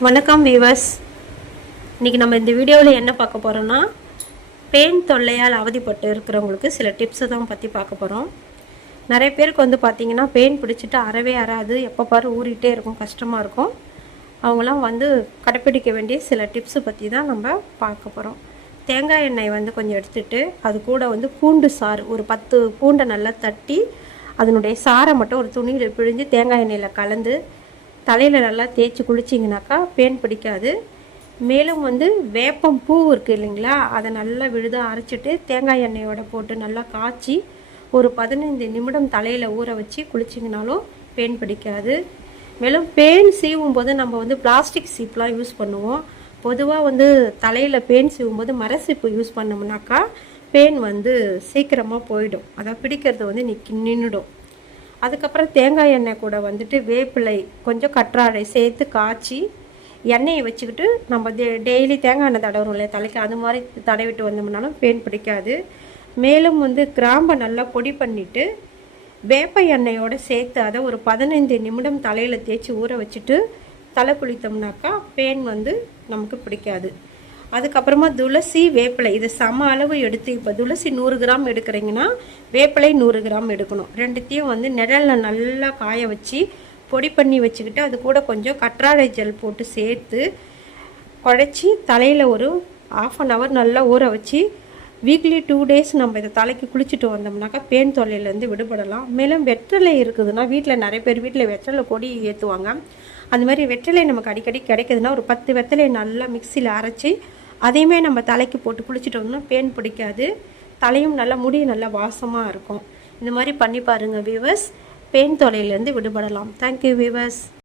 வணக்கம் வீவர்ஸ் இன்றைக்கி நம்ம இந்த வீடியோவில் என்ன பார்க்க போகிறோன்னா பெயின் தொல்லையால் அவதிப்பட்டு இருக்கிறவங்களுக்கு சில டிப்ஸை தான் பற்றி பார்க்க போகிறோம் நிறைய பேருக்கு வந்து பார்த்திங்கன்னா பெயின் பிடிச்சிட்டு அறவே அறாது எப்போ பாரு ஊறிட்டே இருக்கும் கஷ்டமாக இருக்கும். அவங்களாம் வந்து கடைப்பிடிக்க வேண்டிய சில டிப்ஸை பற்றி தான் நம்ம பார்க்க போகிறோம் தேங்காய் எண்ணெய் வந்து கொஞ்சம் எடுத்துகிட்டு அது கூட வந்து பூண்டு சாறு ஒரு பத்து பூண்டை நல்லா தட்டி அதனுடைய சாறை மட்டும் ஒரு துணியில் பிழிஞ்சு தேங்காய் எண்ணெயில் கலந்து தலையில் நல்லா தேய்ச்சி குளிச்சிங்கனாக்கா பேன் பிடிக்காது. மேலும் வந்து வேப்பம் பூ இருக்குது இல்லைங்களா? அதை நல்லா விழுதாக அரைச்சிட்டு தேங்காய் எண்ணெயோட போட்டு நல்லா காய்ச்சி ஒரு பதினைந்து நிமிடம் தலையில் ஊற வச்சு குளிச்சிங்கனாலும் பேன் பிடிக்காது. மேலும் பேன் சீவும் போது நம்ம வந்து பிளாஸ்டிக் சீப்லாம் யூஸ் பண்ணுவோம். பொதுவாக வந்து தலையில் பேன் சீவும் போது மர சீப்பு யூஸ் பண்ணோம்னாக்கா பேன் வந்து சீக்கிரமாக போயிடும். அதை பிடிக்கிறது வந்து நிக் நின்றுடும். அதுக்கப்புறம் தேங்காய் எண்ணெய் கூட வந்துட்டு வேப்பிலை கொஞ்சம் கற்றாழை சேர்த்து காய்ச்சி எண்ணெயை வச்சுக்கிட்டு நம்ம டெ டெய்லி தேங்காய் எண்ணெய் தடவுறோம் இல்லையா தலைக்கு? அது மாதிரி தடவிட்டு வந்தோம்னாலும் பேன் பிடிக்காது. மேலும் வந்து கிராம்பை நல்லா பொடி பண்ணிவிட்டு வேப்ப எண்ணெயோடு சேர்த்து அதை ஒரு பதினைந்து நிமிடம் தலையில் தேய்ச்சி ஊற வச்சுட்டு தலை குளித்தோம்னாக்கா பேன் வந்து நமக்கு பிடிக்காது. அதுக்கப்புறமா துளசி வேப்பிலை. இது சம அளவு எடுத்து இப்போ துளசி நூறு கிராம் எடுக்கிறீங்கன்னா வேப்பிலை நூறு கிராம் எடுக்கணும். ரெண்டுத்தையும் வந்து நிழலில் நல்லா காய வச்சு பொடி பண்ணி வச்சுக்கிட்டு அது கூட கொஞ்சம் கற்றாழை ஜெல் போட்டு சேர்த்து குழச்சி தலையில் ஒரு ஆஃப் அன் ஹவர் நல்லா ஊற வச்சு வீக்லி டூ டேஸ் நம்ம இதை தலைக்கு குளிச்சுட்டு வந்தோம்னாக்கா பேன் தொல்லையிலேருந்து விடுபடலாம். மேலும் வெற்றிலை இருக்குதுன்னா வீட்டில் நிறைய பேர் வீட்டில் வெற்றிலை கொடி ஏற்றுவாங்க அந்த மாதிரி வெற்றிலை நமக்கு அடிக்கடி கிடைக்குதுன்னா ஒரு பத்து வெற்றிலையை நல்லா மிக்சியில் அரைச்சி அதையுமே நம்ம தலைக்கு போட்டு குளிச்சுட்டு பேன் பிடிக்காது. தலையும் நல்லா முடி நல்லா வாசமாக இருக்கும். இந்த மாதிரி பண்ணி பாருங்கள் வீவர்ஸ் பேன் தொலையிலேருந்து விடுபடலாம். Thank you viewers